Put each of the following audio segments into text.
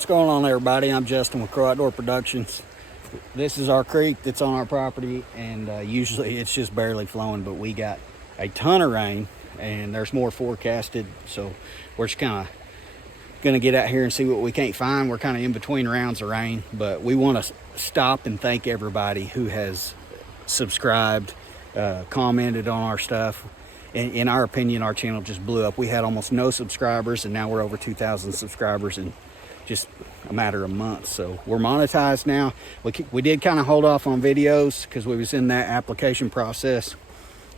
What's going on, everybody? I'm Justin with Crow Outdoor Productions. This is our creek that's on our property, and usually it's just barely flowing, but we got a ton of rain and there's more forecasted, so we're just kind of gonna get out here and see what we can't find. We're kind of in between rounds of rain, but we want to stop and thank everybody who has subscribed, commented on our stuff. In our opinion, our channel just blew up. We had almost no subscribers, and now we're over 2,000 subscribers in just a matter of months. So we're monetized now. We did kind of hold off on videos because we was in that application process,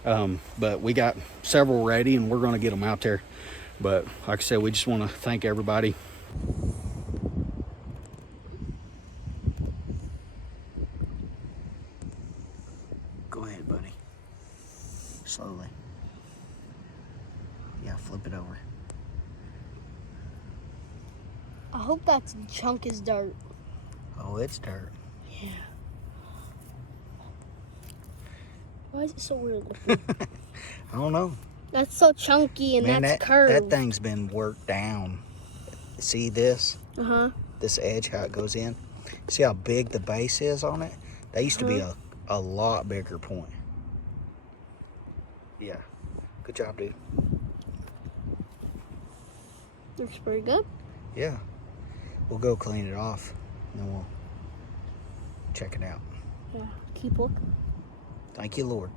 but we got several ready and we're going to get them out there. But like I said, we just want to thank everybody. Go ahead, buddy. Slowly. Yeah, flip it over. I hope that chunk is dirt. Oh, it's dirt. Yeah. Why is it so weird looking? I don't know. That's so chunky and Man, that's curved. that thing's been worked down. See this? Uh-huh. This edge, how it goes in? See how big the base is on it? That used to be a lot bigger point. Yeah. Good job, dude. Looks pretty good. Yeah. We'll go clean it off, and then we'll check it out. Yeah. Keep looking. Thank you, Lord.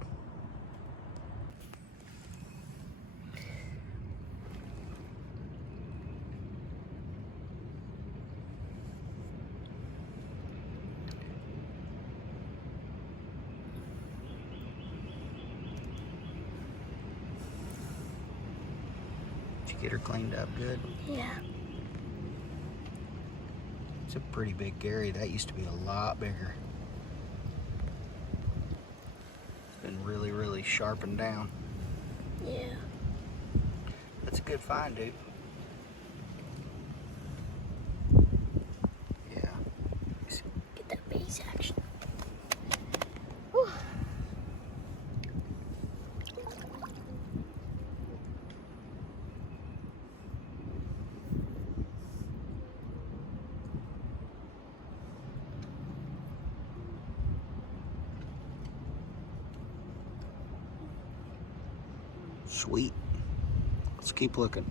Did you get her cleaned up good? Yeah. It's a pretty big Gary. That used to be a lot bigger. It's been really, really sharpened down. Yeah. That's a good find, dude. Yeah. Get that base action. Whew. Sweet. Let's keep looking.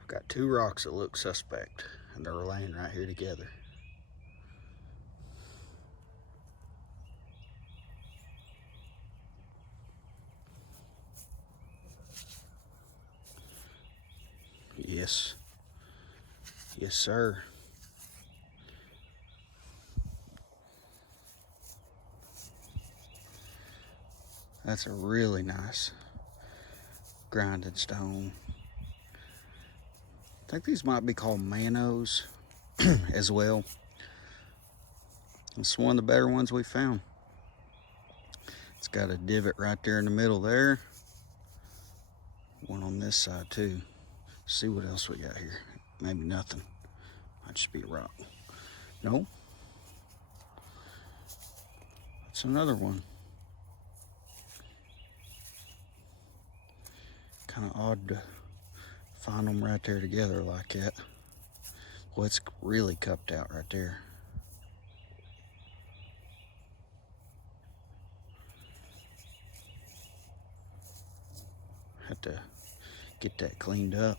I've got two rocks that look suspect, and they're laying right here together. Yes. Yes, sir. That's a really nice grinded stone. I think these might be called manos as well. It's one of the better ones we found. It's got a divot right there in the middle there. One on this side too. See what else we got here. Maybe nothing. Might just be a rock. No. That's another one. Kind of odd to find them right there together like that. Well, it's really cupped out right there. Have to get that cleaned up.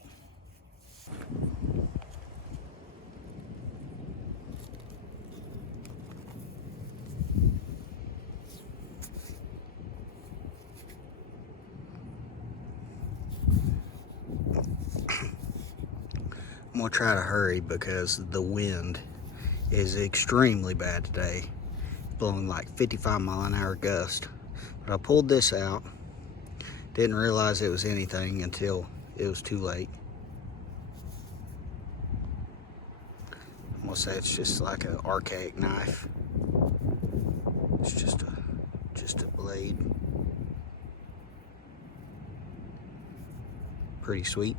I'm gonna try to hurry because the wind is extremely bad today, blowing like 55-mile-an-hour gust. But I pulled this out, didn't realize it was anything until it was too late. I'm gonna say it's just like an archaic knife. It's just a blade. Pretty sweet.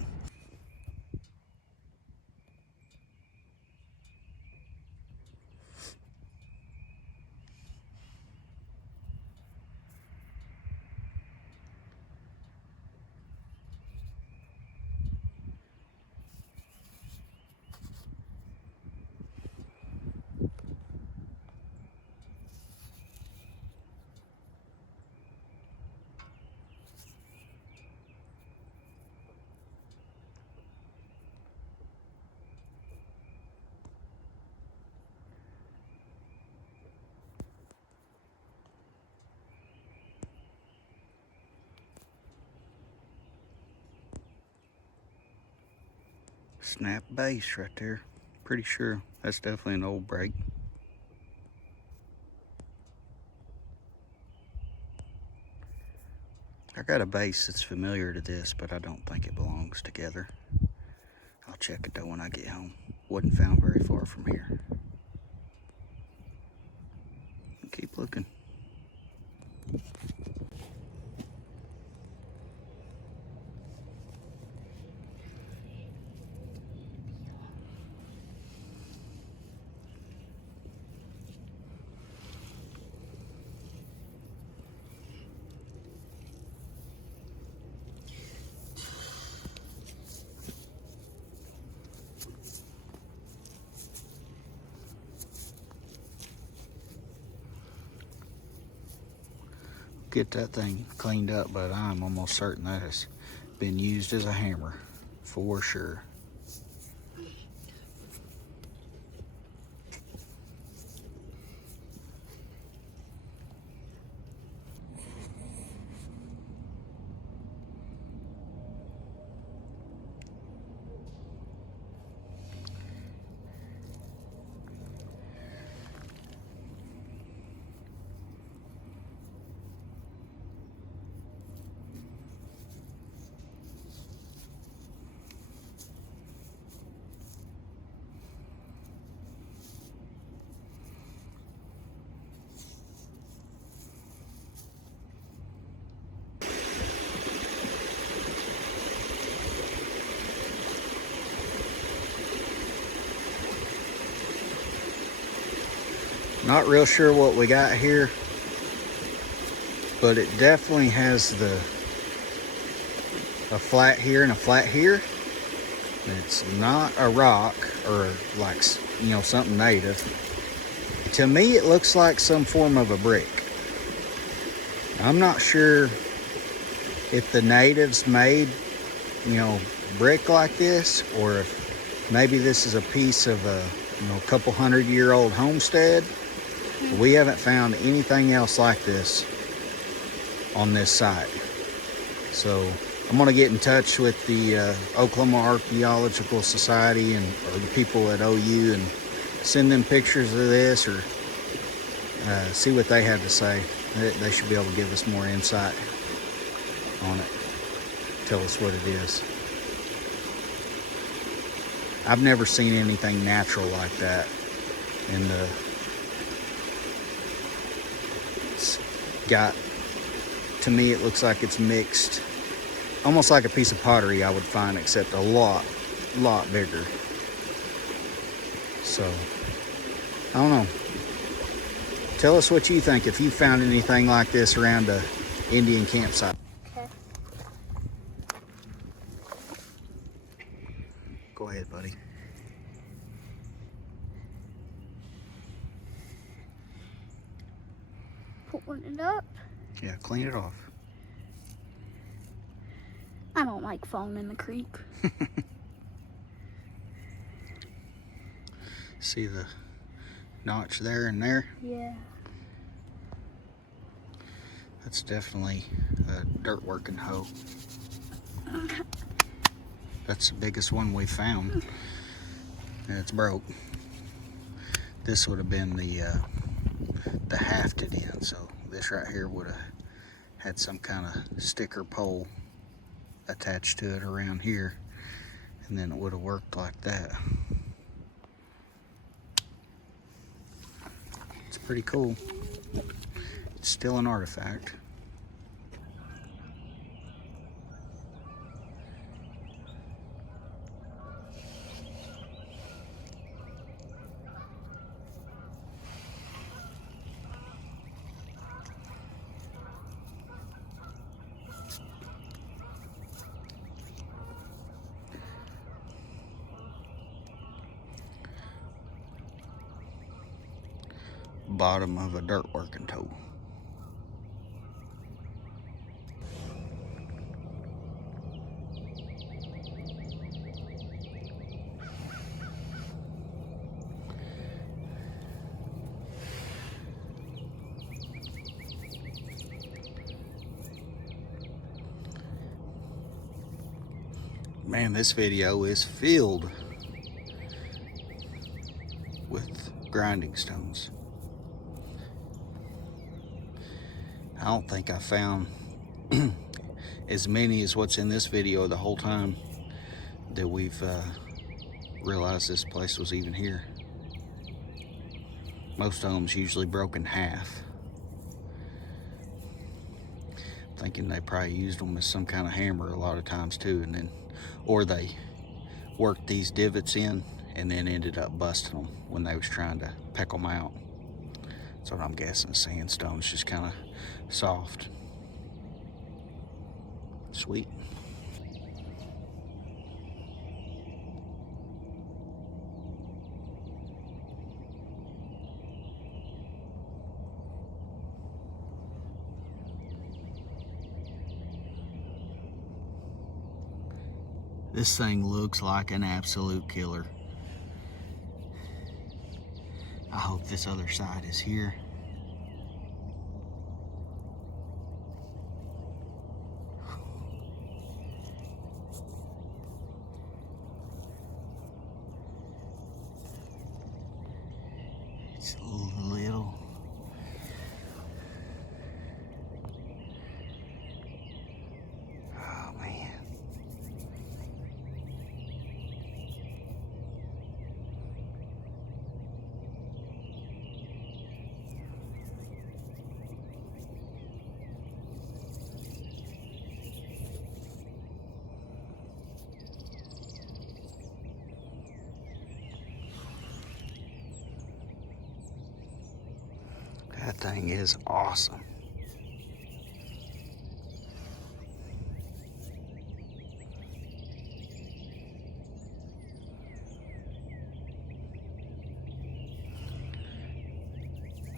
Snap base right there. Pretty sure that's definitely an old brake. I got a base that's familiar to this, but I don't think it belongs together. I'll check it though when I get home. Wasn't found very far from here. Keep looking. Get that thing cleaned up, but I'm almost certain that has been used as a hammer for sure. Not real sure what we got here, but it definitely has a flat here and a flat here. It's not a rock or like, you know, something native. To me, it looks like some form of a brick. I'm not sure if the natives made, you know, brick like this, or if maybe this is a piece of a, you know, couple 100-year-old homestead. We haven't found anything else like this on this site. So I'm gonna get in touch with the Oklahoma Archaeological Society or the people at OU and send them pictures of this, or see what they have to say. They should be able to give us more insight on it. Tell us what it is. I've never seen anything natural like that in the got, to me it looks like it's mixed, almost like a piece of pottery I would find, except a lot bigger. So I don't know, tell us what you think if you found anything like this around a Indian campsite. Okay. Go ahead, buddy. Pulling it up. Yeah, clean it off. I don't like falling in the creek. See the notch there and there? Yeah. That's definitely a dirt working hoe. That's the biggest one we found. And it's broke. This would have been the hafted end, so this right here would have had some kind of sticker pole attached to it around here, and then it would have worked like that. It's pretty cool. It's still an artifact. Bottom of a dirt working tool. Man, this video is filled grinding stones. I don't think I found as many as what's in this video the whole time that we've realized this place was even here. Most of them's usually broken in half. Thinking they probably used them as some kind of hammer a lot of times too, and then, or they worked these divots in and then ended up busting them when they was trying to peck them out. That's what I'm guessing. Sandstone's just kind of soft. Sweet. This thing looks like an absolute killer. I hope this other side is here. It's little. Oh man. That thing is awesome.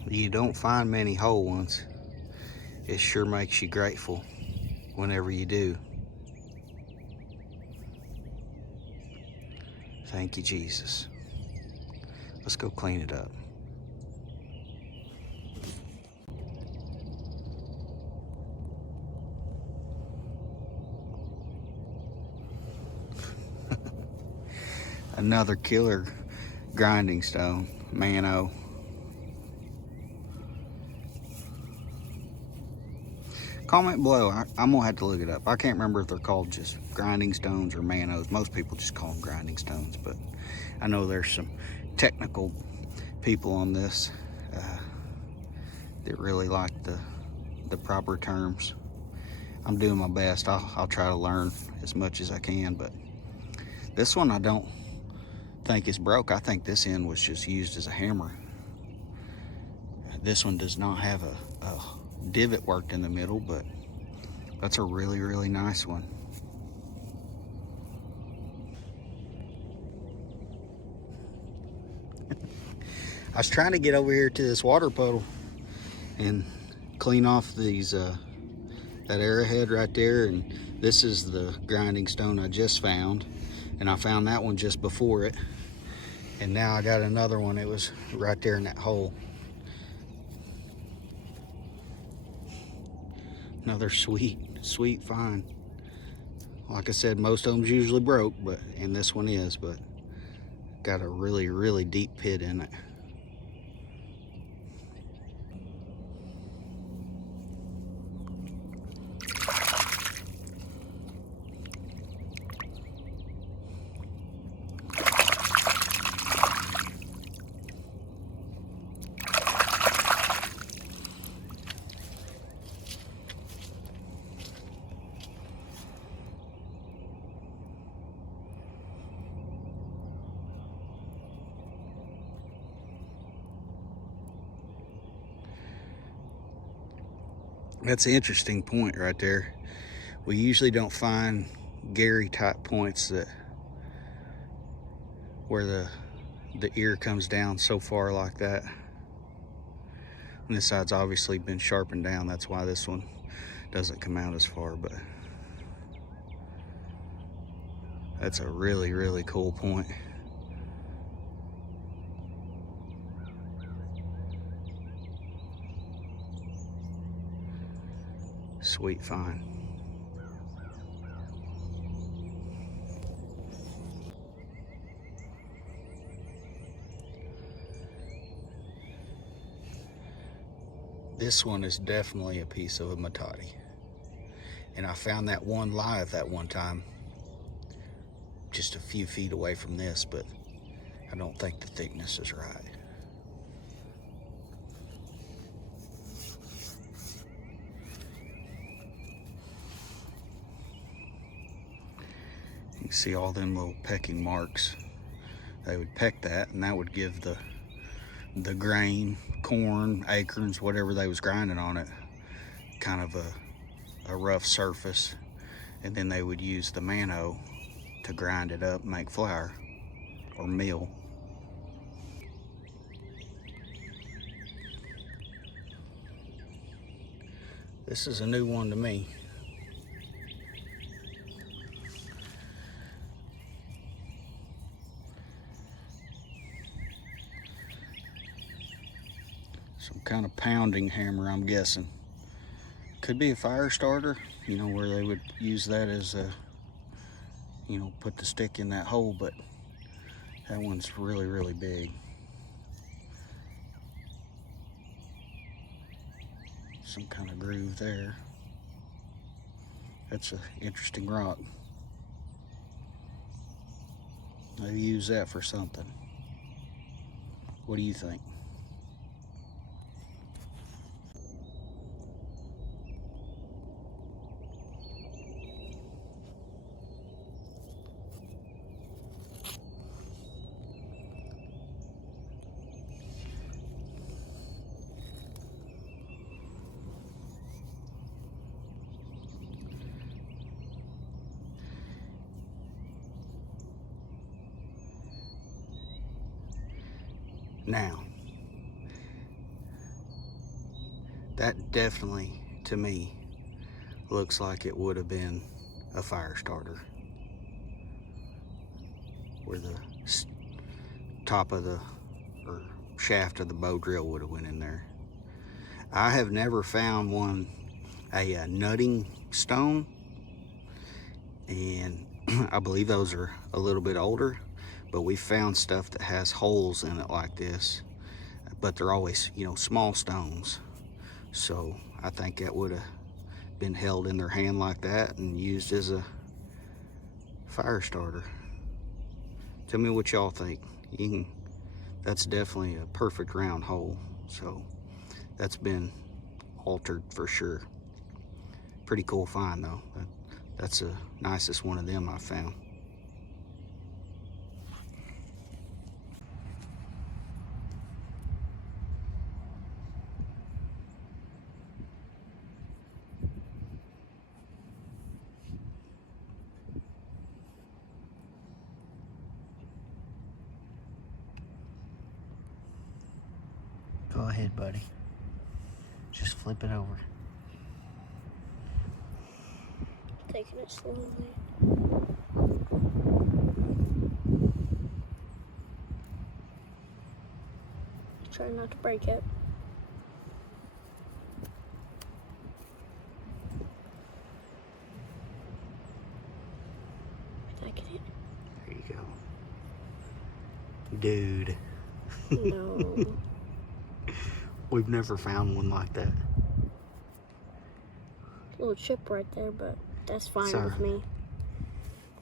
You don't find many whole ones. It sure makes you grateful whenever you do. Thank you, Jesus. Let's go clean it up. Another killer grinding stone, Mano. Comment below. I'm gonna have to look it up. I can't remember if they're called just grinding stones or Manos. Most people just call them grinding stones, but I know there's some technical people on this that really like the proper terms. I'm doing my best. I'll try to learn as much as I can, but this one I don't think is broke. I think this end was just used as a hammer. This one does not have a divot worked in the middle, but that's a really, really nice one. I was trying to get over here to this water puddle and clean off these that arrowhead right there, and this is the grinding stone I just found, and I found that one just before it, and now I got another one. It was right there in that hole. Another sweet find. Like I said, most of them's usually broke, and this one is, but got a really deep pit in it. That's an interesting point right there. We usually don't find Gary type points where the ear comes down so far like that. And this side's obviously been sharpened down. That's why this one doesn't come out as far, but that's a really cool point. Sweet find. This one is definitely a piece of a matati. And I found that one live that one time, just a few feet away from this, but I don't think the thickness is right. You can see all them little pecking marks. They would peck that, and that would give the grain, corn, acorns, whatever they was grinding on it, kind of a rough surface. And then they would use the mano to grind it up and make flour or meal. This is a new one to me. Some kind of pounding hammer, I'm guessing. Could be a fire starter, you know, where they would use that as a, you know, put the stick in that hole, but that one's really, really big. Some kind of groove there. That's an interesting rock. They use that for something. What do you think? Now, that definitely, to me, looks like it would have been a fire starter, where the top of the, or shaft of the bow drill would have went in there. I have never found one, a nutting stone, and I believe those are a little bit older, but we found stuff that has holes in it like this, but they're always, you know, small stones. So I think that would have been held in their hand like that and used as a fire starter. Tell me what y'all think. That's definitely a perfect round hole. So that's been altered for sure. Pretty cool find though. That's the nicest one of them I found. Go ahead, buddy. Just flip it over. Taking it slowly. Trying not to break it. Did I get it? There you go. Dude. No. We've never found one like that. Little chip right there, but that's fine Sorry. with me.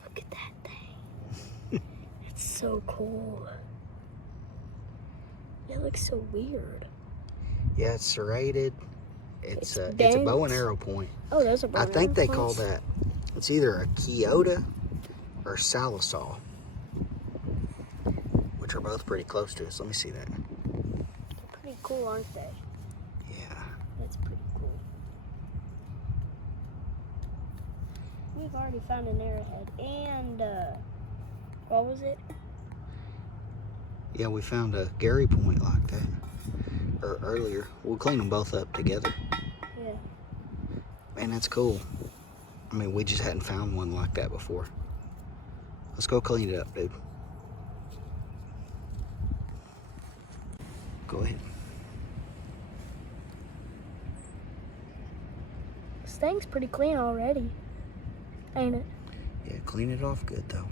Look at that thing. It's so cool. It looks so weird. Yeah, it's serrated. It's a bow and arrow point. Oh, there's a bow I and think arrow they call point. that, it's either a Kyoto or Salisaw, which are both pretty close to us. Let me see that. They're pretty cool, aren't they? Yeah. That's pretty cool. We've already found an arrowhead and what was it? Yeah, we found a Gary point like that earlier. We'll clean them both up together. Yeah. Man, that's cool. I mean, we just hadn't found one like that before. Let's go clean it up, dude. Go ahead. This thing's pretty clean already, ain't it? Yeah, clean it off good though.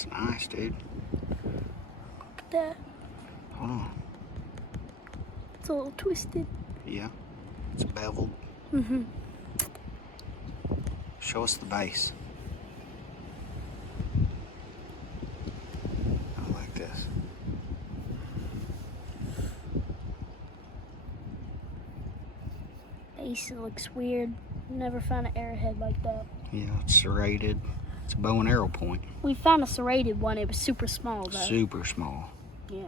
That's nice, dude. Look at that. Hold on. It's a little twisted. Yeah, it's beveled. Mm-hmm. Show us the base. I like this. Base looks weird. Never found an arrowhead like that. Yeah, it's serrated. It's a bow and arrow point. We found a serrated one. It was super small though. Super small. Yeah.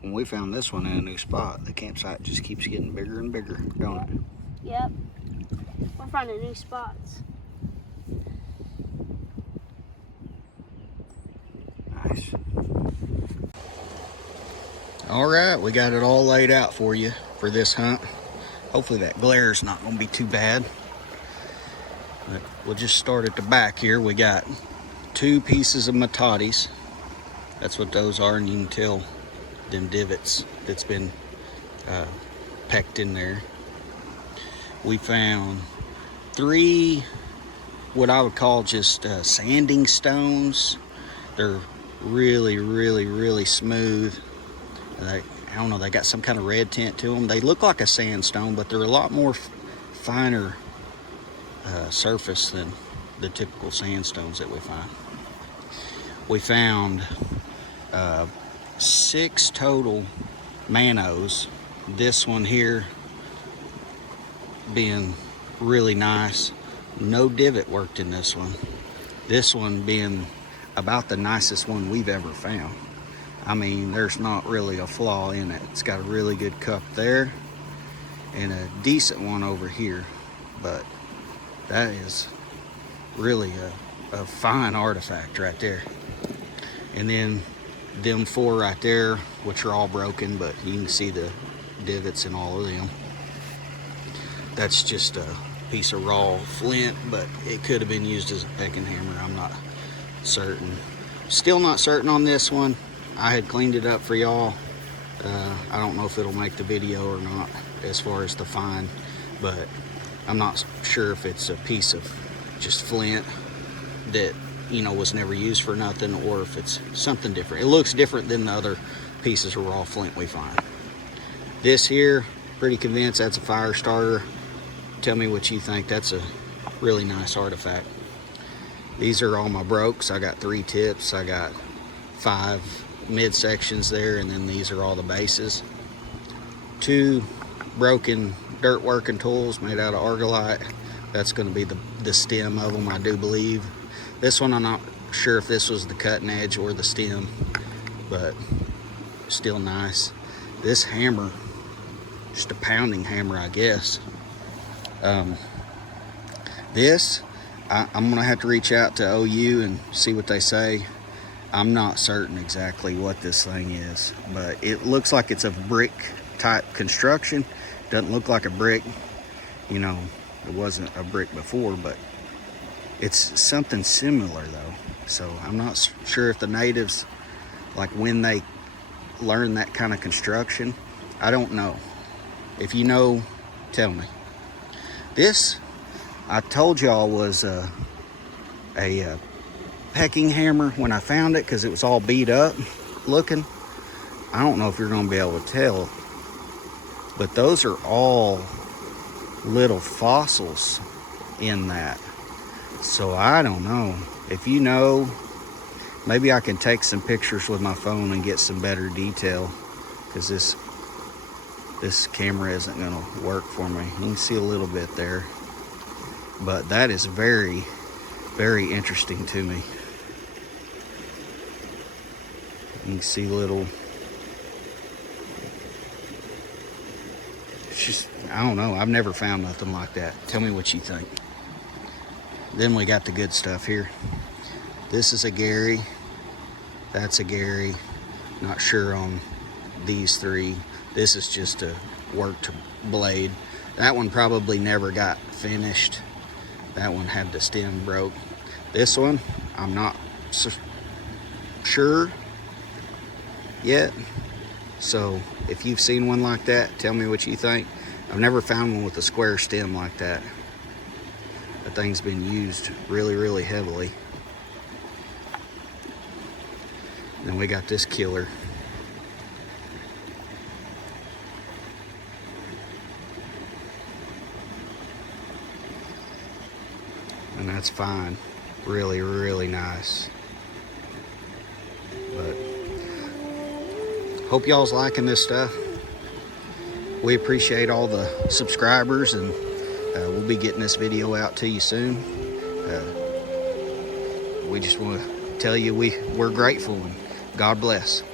When we found this one in a new spot, the campsite just keeps getting bigger and bigger, don't it? Yep. We're finding new spots. Nice. All right, we got it all laid out for you for this hunt. Hopefully that glare is not going to be too bad. But we'll just start at the back here. We got 2 pieces of matates. That's what those are, and you can tell them divots that's been pecked in there. We found 3 what I would call just sanding stones. They're really, really, really smooth. I don't know, they got some kind of red tint to them. They look like a sandstone, but they're a lot more finer surface than the typical sandstones that we find. We found 6 total manos. This one here being really nice. No divot worked in this one. This one being about the nicest one we've ever found. I mean, there's not really a flaw in it. It's got a really good cup there and a decent one over here, but that is really a fine artifact right there. And then them 4 right there, which are all broken, but you can see the divots in all of them. That's just a piece of raw flint, but it could have been used as a pecking hammer. I'm not certain. Still not certain on this one. I had cleaned it up for y'all. I don't know if it'll make the video or not as far as the find, but I'm not sure if it's a piece of just flint that, you know, was never used for nothing, or if it's something different. It looks different than the other pieces of raw flint we find. This here, pretty convinced that's a fire starter. Tell me what you think. That's a really nice artifact. These are all my brokes. I got 3 tips. I got 5 midsections there, and then these are all the bases. 2 broken dirt working tools made out of argillite. That's going to be the stem of them, I do believe. This one, I'm not sure if this was the cutting edge or the stem, but still nice. This hammer, just a pounding hammer, I guess. I'm gonna have to reach out to OU and see what they say. I'm not certain exactly what this thing is, but it looks like it's a brick type construction. Doesn't look like a brick. You know, it wasn't a brick before, but it's something similar though. So I'm not sure if the natives, like when they learn that kind of construction, I don't know. If you know, tell me. This, I told y'all, was a pecking hammer when I found it, because it was all beat up looking. I don't know if you're going to be able to tell, but those are all little fossils in that. So I don't know. If you know, maybe I can take some pictures with my phone and get some better detail, because this camera isn't going to work for me. You can see a little bit there, but that is very, very interesting to me. You can see little, it's just, I don't know, I've never found nothing like that. Tell me what you think. Then we got the good stuff here. This is a Gary, that's a Gary. Not sure on these 3. This is just a worked blade. That one probably never got finished. That one had the stem broke. This one, I'm not sure yet. So if you've seen one like that, tell me what you think. I've never found one with a square stem like that. That thing's been used really, really heavily. Then we got this killer. And that's fine. Really, really nice. But hope y'all's liking this stuff. We appreciate all the subscribers, and we'll be getting this video out to you soon. We just want to tell you we're grateful, and God bless.